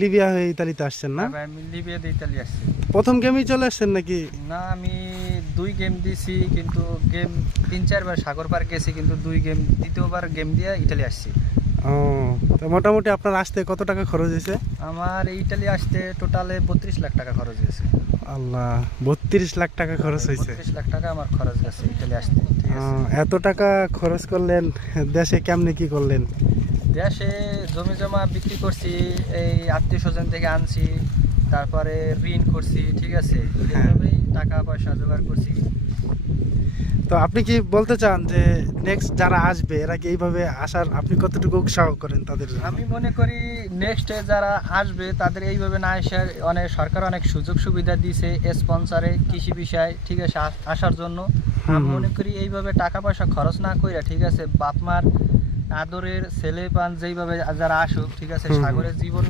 Libya হয়ে ইতালিতে আসছেন না? হ্যাঁ ভাই, আমি লিবিয়াতে ইতালি আসছি। প্রথম গেমেই চলে আসছেন নাকি? না, আমি 2 গেম দিছি, কিন্তু গেম 3-4 বার সাগর পার গেছি, কিন্তু 2 গেম, দ্বিতীয়বার গেম দিয়ে ইতালি আসছি। ও, তো মোটামুটি আপনার আসতে কত টাকা খরচ হয়েছে? আমার এই ইতালি আসতে টোটালে 32 লাখ টাকা খরচ গেছে। আল্লাহ, 32 লাখ টাকা খরচ হয়েছে। 32 লাখ টাকা আমার খরচ গেছে ইতালি আসতে, ঠিক আছে। এত টাকা খরচ করলেন, দেশে কেমনে কি করলেন? দেশে জমি জমা বিক্রি করছি, এই আত্মীয় স্বজন থেকে আনছি, তারপরে ঋণ করছি, ঠিক আছে, এইভাবেই টাকা পয়সা জোগাড় করছি। তো আপনি কি বলতে চান যে নেক্সট যারা আসবে এরা কি এইভাবে আসার আপনি কতটুকু উৎসাহ করেন তাদের জন্য? আমি মনে করি নেক্সটে যারা আসবে তাদের এইভাবে না আসার অনেক সরকার অনেক সুযোগ সুবিধা দিয়েছে, স্পন্সরে কৃষি বিষয়, ঠিক আছে, আসার জন্য। আমি মনে করি এইভাবে টাকা পয়সা খরচ না কইরা, ঠিক আছে, বাপ মার আদরের ছেলে পান যেইভাবে যারা আসুক, ঠিক আছে, সাগরের জীবন